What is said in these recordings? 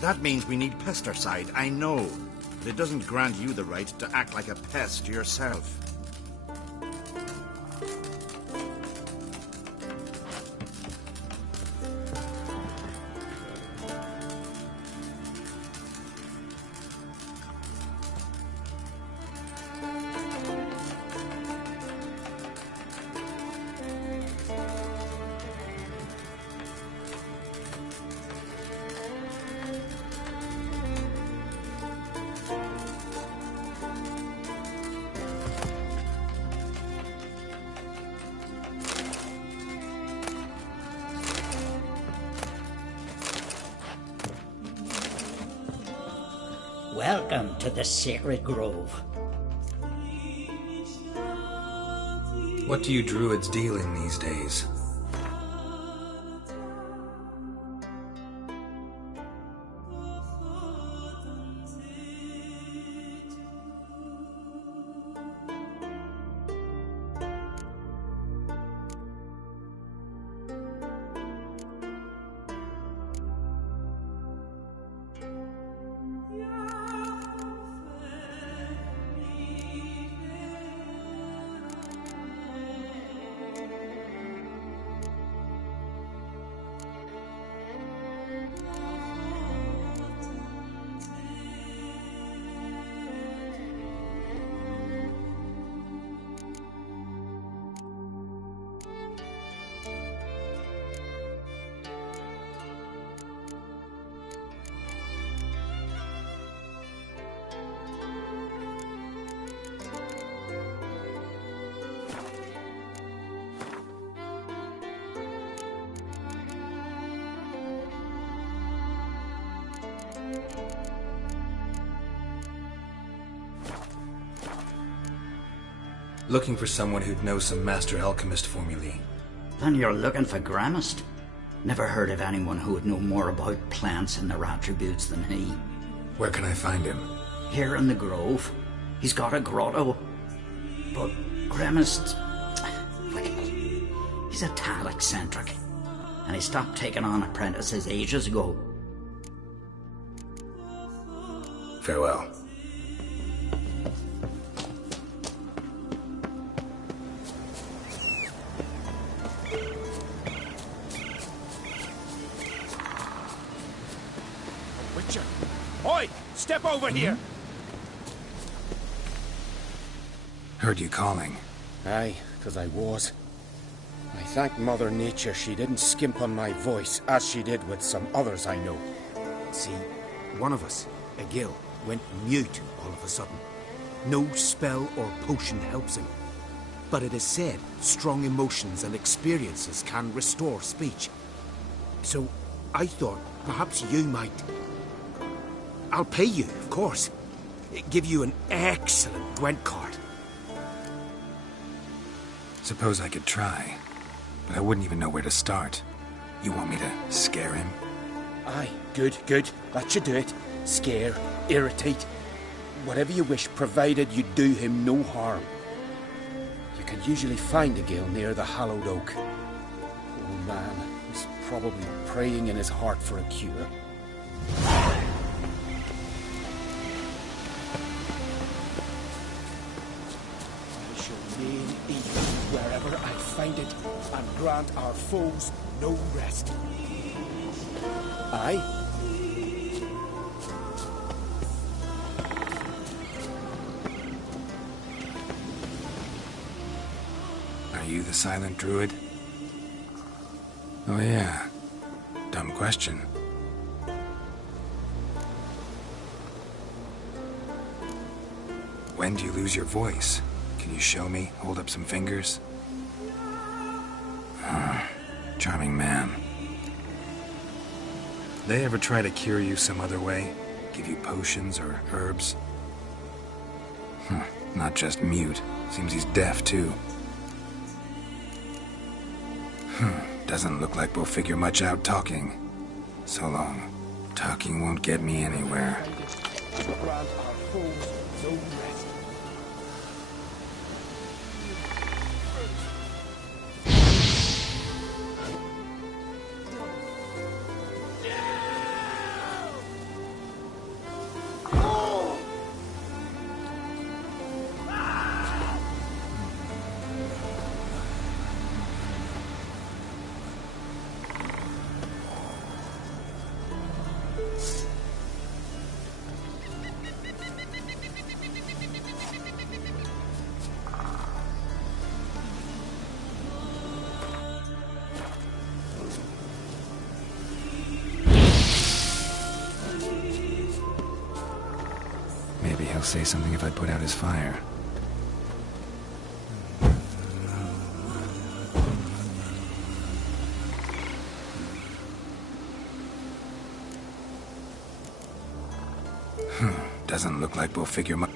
That means we need pesticide, I know. But it doesn't grant you the right to act like a pest yourself. Welcome to the Sacred Grove. What do you druids deal in these days? Looking for someone who'd know some master alchemist formulae. Then you're looking for Gramist? Never heard of anyone who would know more about plants and their attributes than he. Where can I find him? Here in the Grove. He's got a grotto. But Gramist... he's a tad eccentric. And he stopped taking on apprentices ages ago. Farewell. Oi! Step over here! Heard you calling. Aye, 'cause I was. I thank Mother Nature she didn't skimp on my voice, as she did with some others I know. See, one of us, a gill, went mute all of a sudden. No spell or potion helps him. But it is said strong emotions and experiences can restore speech. So I thought perhaps you might... I'll pay you, of course. Give you an excellent Gwent card. Suppose I could try, but I wouldn't even know where to start. You want me to scare him? Aye, good. That should do it. Scare, irritate, whatever you wish, provided you do him no harm. You can usually find a gill near the hallowed oak. Old man is probably praying in his heart for a cure. Wherever I find it, and grant our foes no rest. Aye? Are you the silent druid? Oh yeah. Dumb question. When do you lose your voice? Can you show me? Hold up some fingers? Charming man. They ever try to cure you some other way? Give you potions or herbs? Not just mute. Seems he's deaf, too. Doesn't look like we'll figure much out talking. So long. Talking won't get me anywhere. Grant our foes no rest. he'll say something if I put out his fire. Doesn't look like we'll figure much.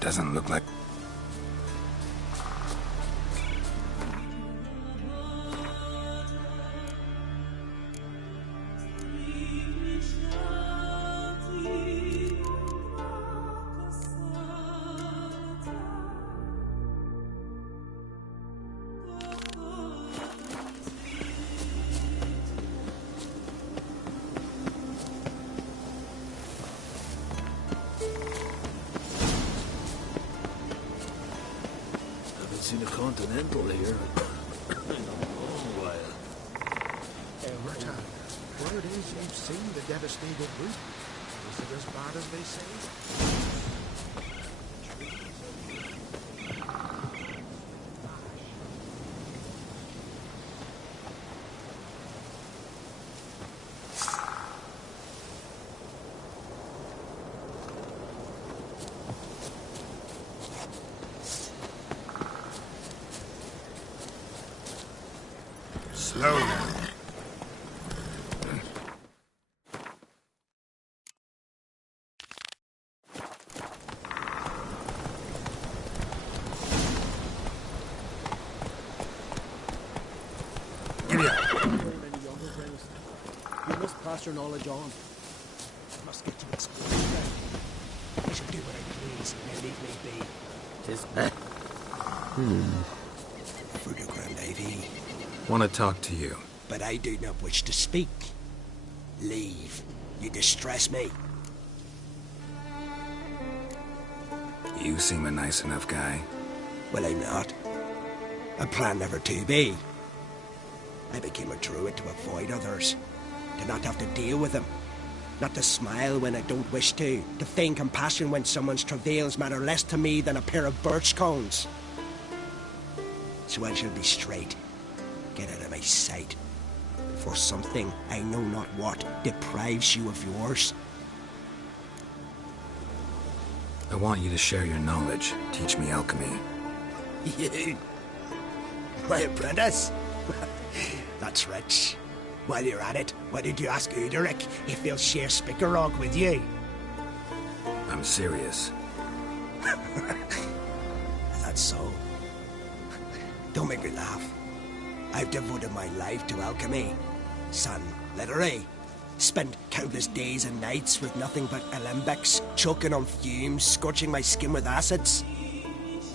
Doesn't look like... Seen a Continental here in a long while. Murtaugh, word is you've seen the devastated route. Is it as bad as they say? Slow now. Giddy up. You must pass your knowledge on. I must get to explore. I shall do what I please, and leave me be. 'Tis For the Grand Lady. Want to talk to you. But I do not wish to speak. Leave. You distress me. You seem a nice enough guy. Well, I'm not. I plan never to be. I became a druid to avoid others. To not have to deal with them. Not to smile when I don't wish to. To feign compassion when someone's travails matter less to me than a pair of birch cones. So I shall be straight. Get out of my sight. before something, I know not what, deprives you of yours. I want you to share your knowledge. Teach me alchemy. You? My apprentice? That's rich. While you're at it, why don't you ask Uderic if he'll share Spickerog with you? I'm serious. That's so. Don't make me laugh. I've devoted my life to alchemy. Son, literally. Spent countless days and nights with nothing but alembics, choking on fumes, scorching my skin with acids.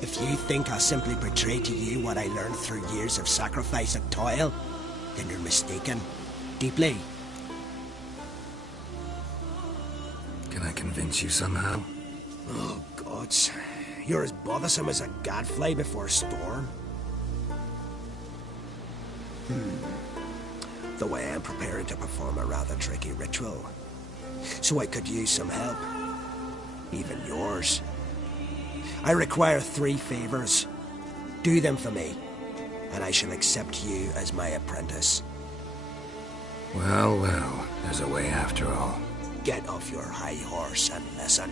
If you think I'll simply portray to you what I learned through years of sacrifice and toil, then you're mistaken. Deeply. Can I convince you somehow? Oh, gods. You're as bothersome as a gadfly before a storm. Though I am preparing to perform a rather tricky ritual. So I could use some help. Even yours. I require 3 favors. Do them for me, and I shall accept you as my apprentice. Well, well, there's a way after all. Get off your high horse and listen.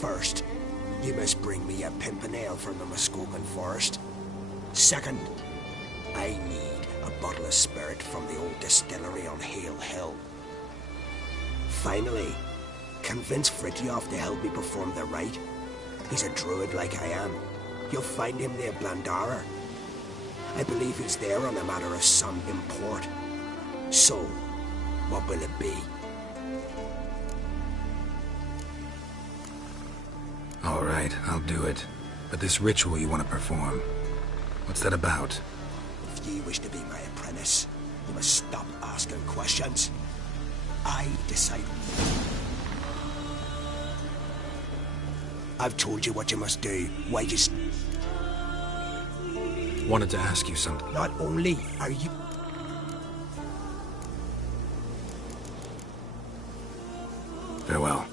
First, you must bring me a pimpernel from the Muskogan forest. Second, I need a bottle of spirit from the old distillery on Hale Hill. Finally, convince Fritjof to help me perform the rite. He's a druid like I am. You'll find him near Blandara. I believe he's there on a matter of some import. So, what will it be? All right, I'll do it. But this ritual you want to perform, what's that about? If you wish to be my apprentice, you must stop asking questions. I decide. I've told you what you must do. Why just... Wanted to ask you something. Not only are you... Farewell.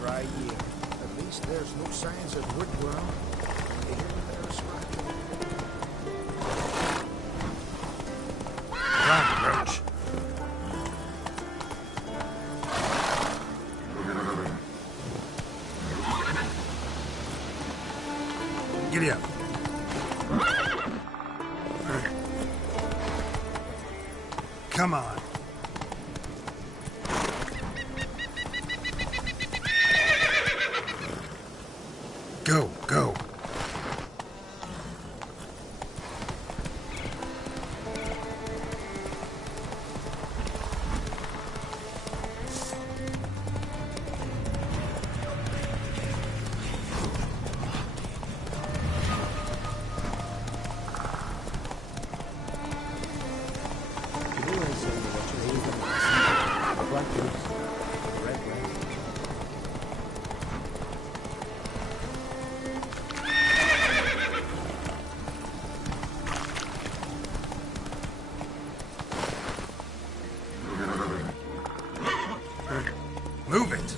Dry year. At least there's no signs of woodworm. Run, Roach. Giddy up. Come on. Go, go. Move it!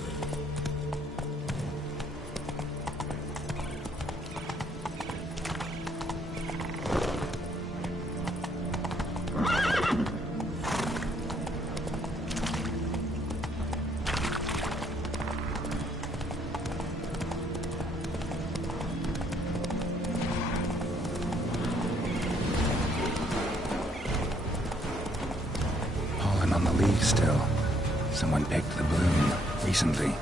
Pollen on the leaves still. Someone picked the bloom recently.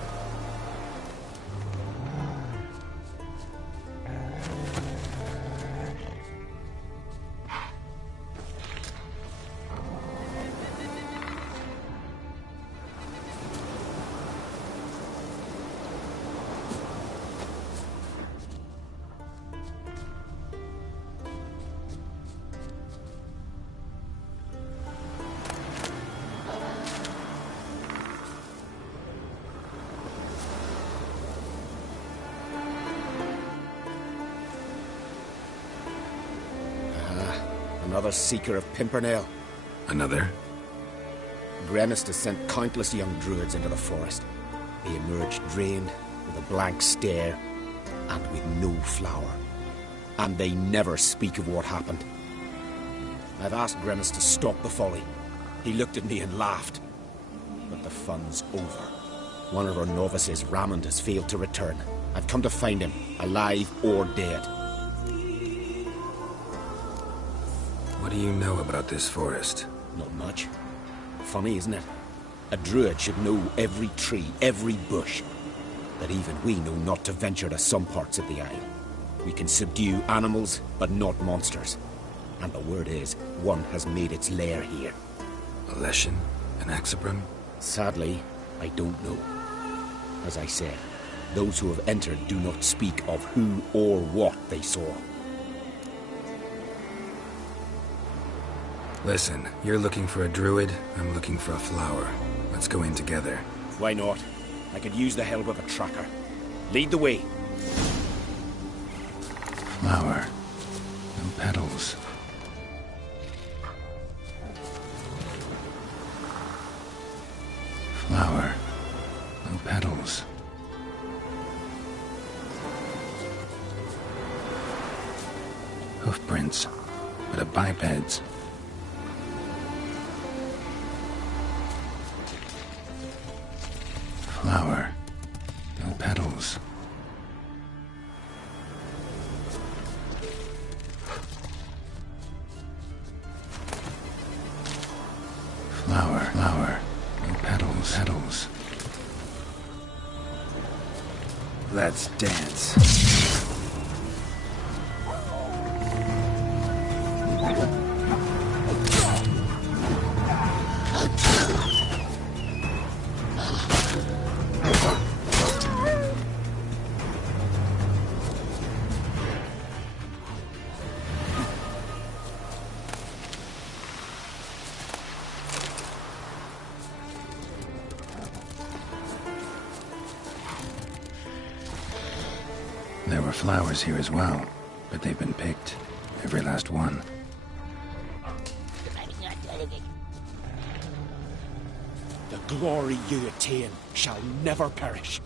Another seeker of Pimpernel. Another? Gremist has sent countless young druids into the forest. They emerge drained, with a blank stare, and with no flower. And they never speak of what happened. I've asked Gremist to stop the folly. He looked at me and laughed. But the fun's over. One of our novices, Rammond, has failed to return. I've come to find him, alive or dead. What do you know about this forest? Not much. Funny, isn't it? A druid should know every tree, every bush. But even we know not to venture to some parts of the isle. We can subdue animals, but not monsters. And the word is, one has made its lair here. A Leshen? An Axabrum? Sadly, I don't know. As I said, those who have entered do not speak of who or what they saw. Listen, you're looking for a druid, I'm looking for a flower. Let's go in together. Why not? I could use the help of a tracker. Lead the way. Flower. No petals. Flower. No petals. Hoofprints, but a biped's. Flower. No petals. Flower. No petals. Petals. Let's dance. There were flowers here as well, but they've been picked. Every last one. The glory you attain shall never perish.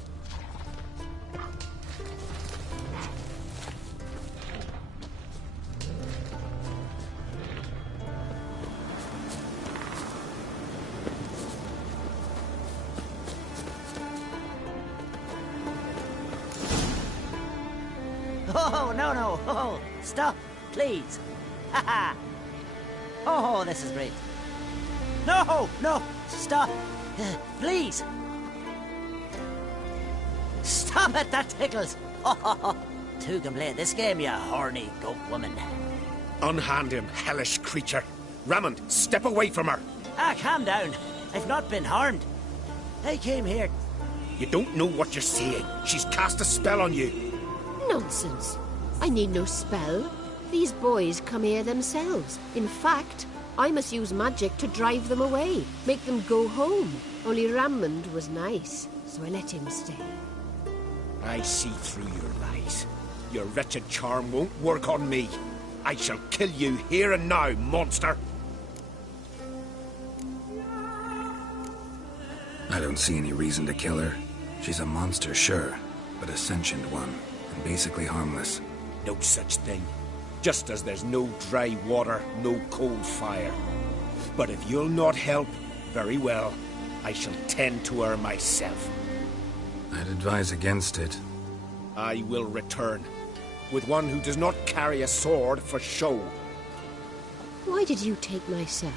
Oh, no. Oh, stop, please. Ha. Oh, this is great. No, stop. Please. Stop it, that tickles. Oh, two can play this game, you horny goat woman. Unhand him, hellish creature. Rammond, step away from her. Calm down. I've not been harmed. I came here. You don't know what you're saying. She's cast a spell on you. Nonsense. I need no spell. These boys come here themselves. In fact, I must use magic to drive them away, make them go home. Only Rammond was nice, so I let him stay. I see through your lies. Your wretched charm won't work on me. I shall kill you here and now, monster. I don't see any reason to kill her. She's a monster, sure, but a sentient one, and basically harmless. No such thing. Just as there's no dry water, no cold fire. But if you'll not help, very well. I shall tend to her myself. I'd advise against it. I will return, with one who does not carry a sword for show. Why did you take my side?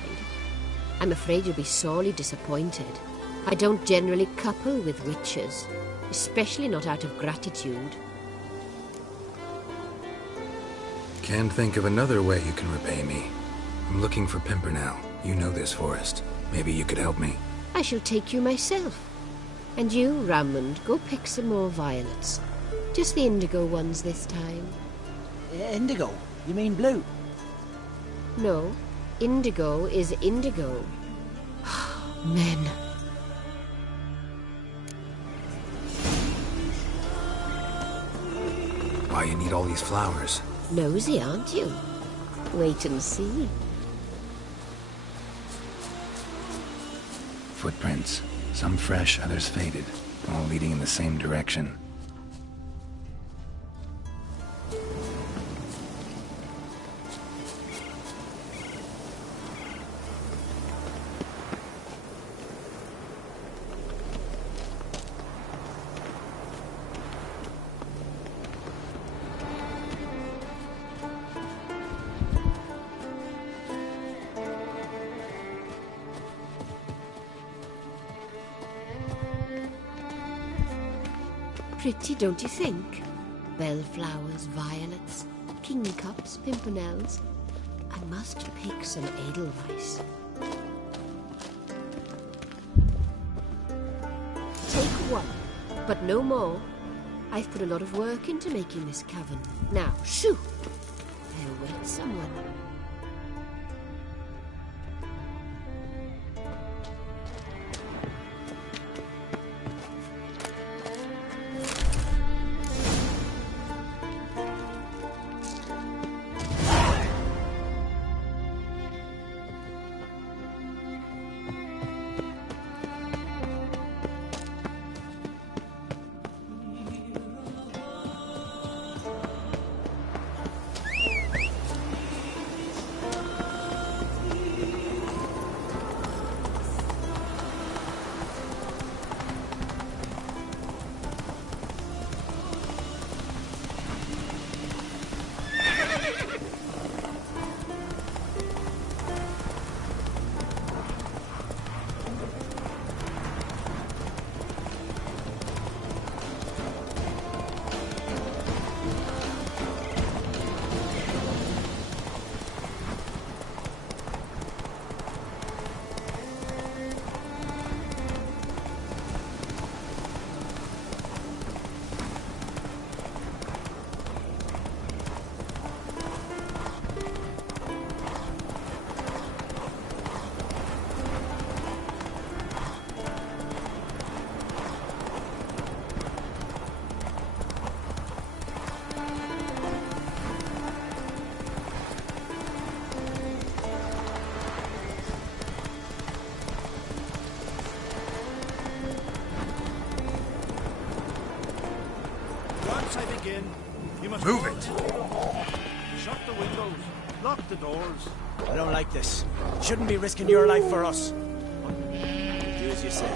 I'm afraid you'll be sorely disappointed. I don't generally couple with witches, especially not out of gratitude. Can't think of another way you can repay me. I'm looking for Pimpernel. You know this forest. Maybe you could help me. I shall take you myself. And you, Rammond, go pick some more violets. Just the indigo ones this time. Indigo? You mean blue? No, indigo is indigo. Men. Why you need all these flowers? Nosy, aren't you? Wait and see. Footprints. Some fresh, others faded. All leading in the same direction. Pretty, don't you think? Bellflowers, violets, kingcups, pimpernels. I must pick some edelweiss. Take one, but no more. I've put a lot of work into making this cavern. Now, shoo! There waits someone. Move it! Shut the windows. Lock the doors. I don't like this. Shouldn't be risking your life for us. Do as you say.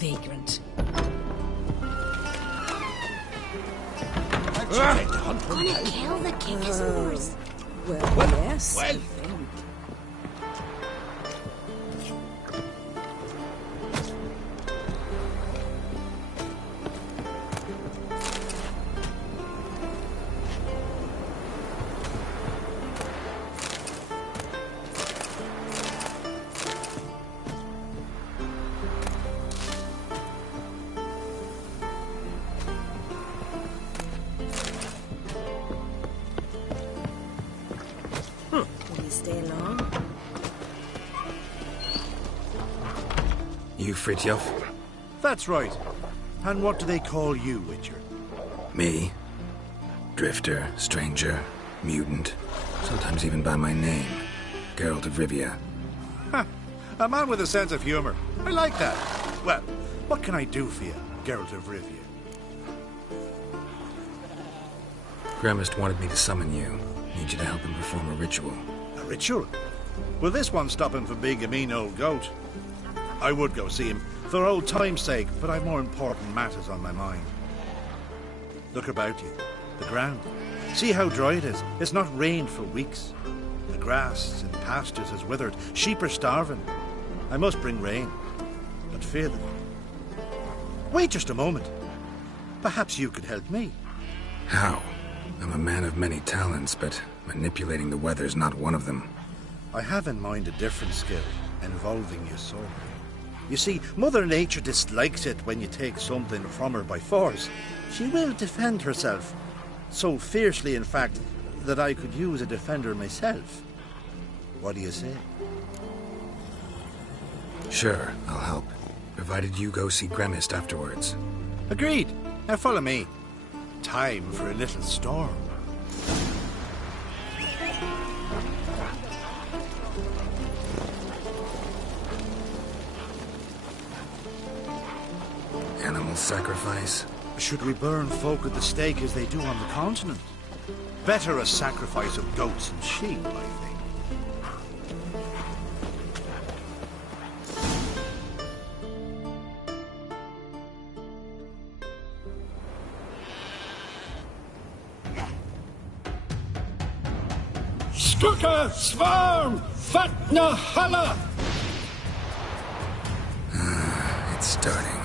Vagrant. Gonna kill the king is yours. Well, yes. Well. Will you stay long? You Fritjof? That's right. And what do they call you, Witcher? Me? Drifter, stranger, mutant. Sometimes even by my name. Geralt of Rivia. Ha! A man with a sense of humor. I like that. Well, what can I do for you, Geralt of Rivia? Gremist wanted me to summon you. Need you to help him perform a ritual. A ritual? Will this one stop him from being a mean old goat? I would go see him for old time's sake, but I've more important matters on my mind. Look about you. The ground. See how dry it is. It's not rained for weeks. The grass in pastures has withered. Sheep are starving. I must bring rain, but fear them. Wait just a moment. Perhaps you could help me. How? I'm a man of many talents, but manipulating the weather's not one of them. I have in mind a different skill. involving your soul. You see, Mother Nature dislikes it when you take something from her by force. She will defend herself. So fiercely, in fact, that I could use a defender myself. What do you say? Sure, I'll help. Provided you go see Gremist afterwards. Agreed. Now follow me. Time for a little storm. Animal sacrifice? Should we burn folk at the stake as they do on the continent? Better a sacrifice of goats and sheep, I think. Stuka Swarm Fatna Hala! It's starting.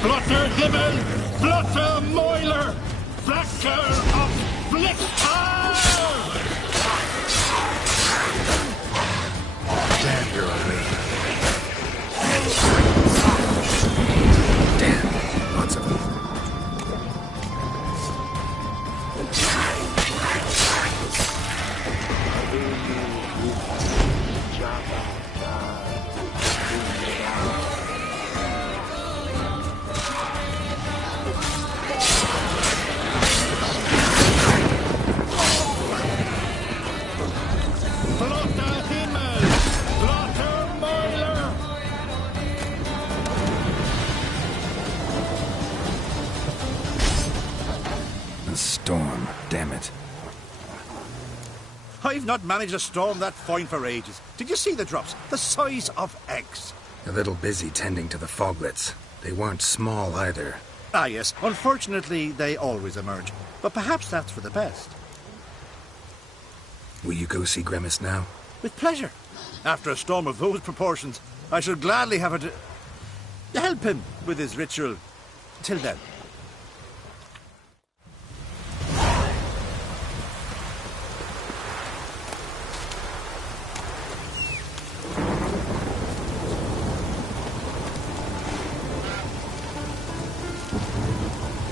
Blotter Himmel, Blotter Moiler, Flacker of Blitzpower! Damn, you're ugly. Damn, lots of them. Blotter Himmel, Blotter Moiler! A storm, damn it. I've not managed to storm that fine for ages. Did you see the drops? The size of eggs. A little busy tending to the foglets. They weren't small either. Ah, yes. Unfortunately, they always emerge. But perhaps that's for the best. Will you go see Gremist now? With pleasure. After a storm of those proportions, I shall gladly have her to help him with his ritual. Till then.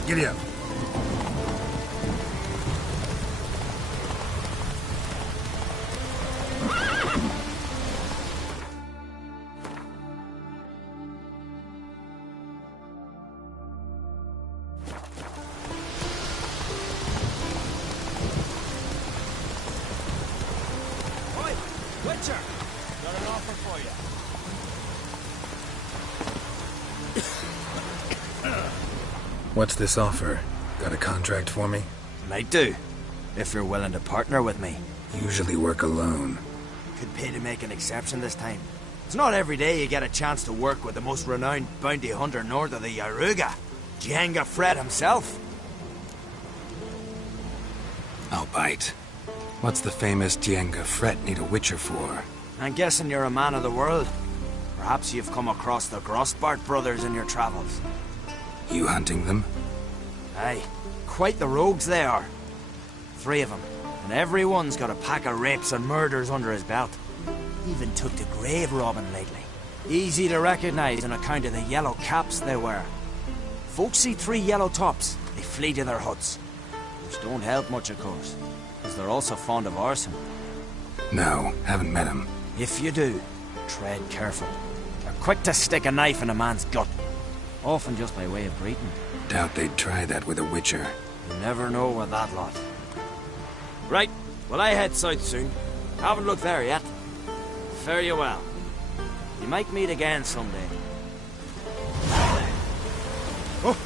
Giddy up. Oi, Witcher! Got an offer for you. What's this offer? Got a contract for me? Might do, if you're willing to partner with me. Usually work alone. Could pay to make an exception this time. It's not every day you get a chance to work with the most renowned bounty hunter north of the Yaruga, Jenga Fred himself. I'll bite. What's the famous Jenga Fred need a witcher for? I'm guessing you're a man of the world. Perhaps you've come across the Grossbart brothers in your travels. You hunting them? Aye, quite the rogues they are. 3 of them, and every one's got a pack of rapes and murders under his belt. Even took to grave robbing lately. Easy to recognize on account of the yellow caps they wear. Folks see 3 yellow tops, they flee to their huts. Which don't help much, of course, because they're also fond of arson. No, haven't met him. If you do, tread careful. They're quick to stick a knife in a man's gut. Often just by way of greeting. Doubt they'd try that with a witcher. You never know with that lot. Right, well I head south soon. Haven't looked there yet. Fare you well. You might meet again someday. Oh!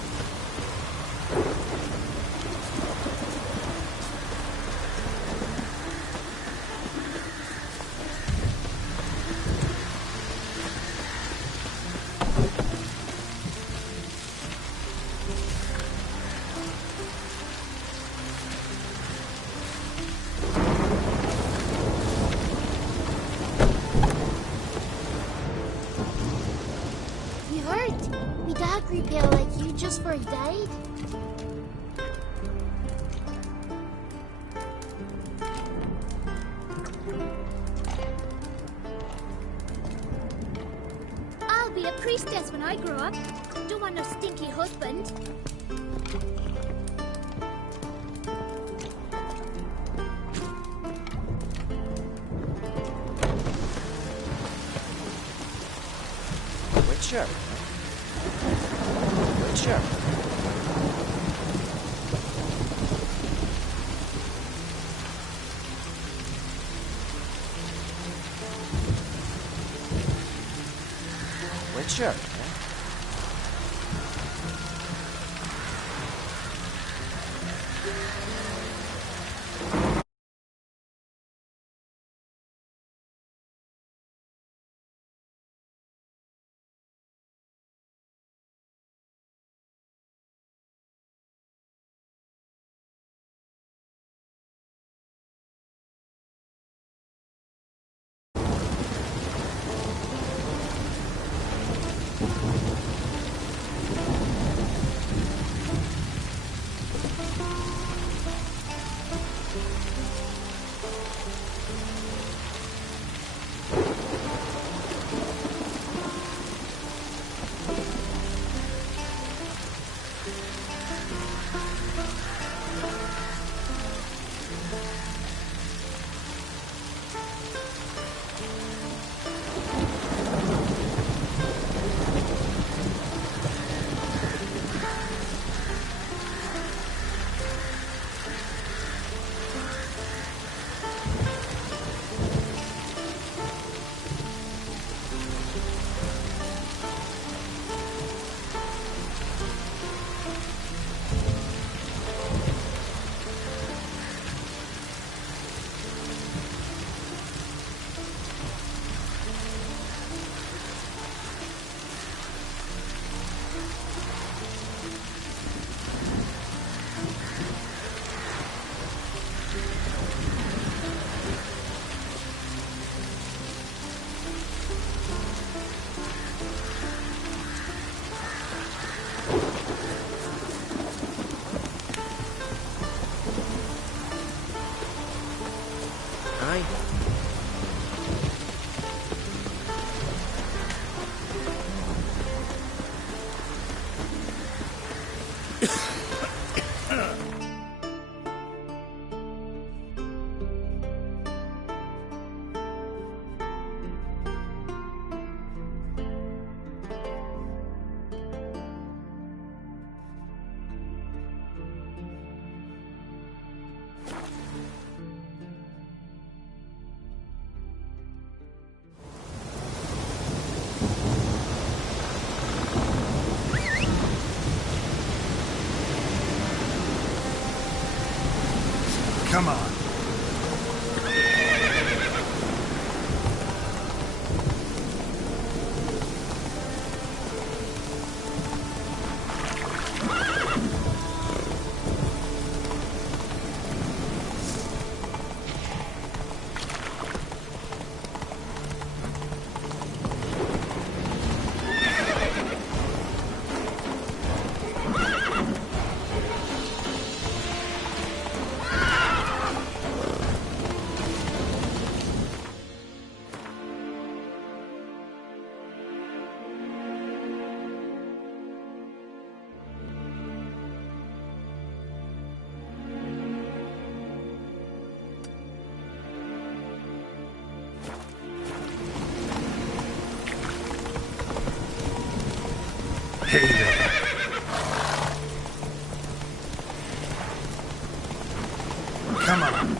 hungry girl like you just for a date? I'll be a priestess when I grow up. Don't want no stinky husband. Witcher. Witcher. Witcher. Come on. Hey there. Come on.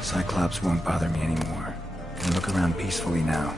Cyclops won't bother me anymore. Can look around peacefully now.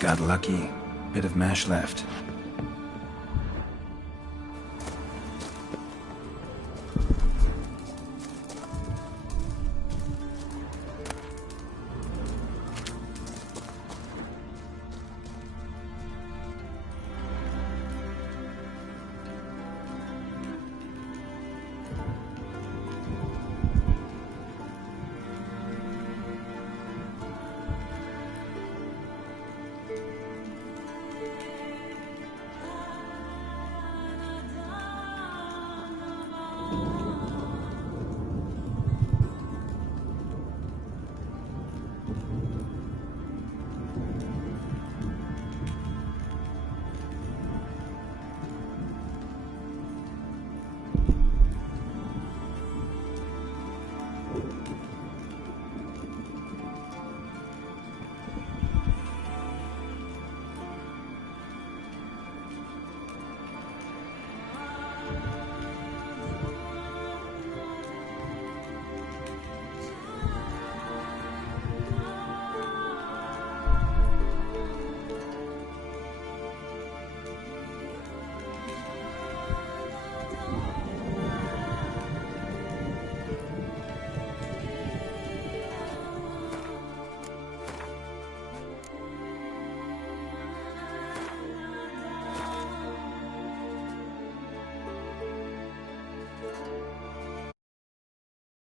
Got lucky. Bit of mash left.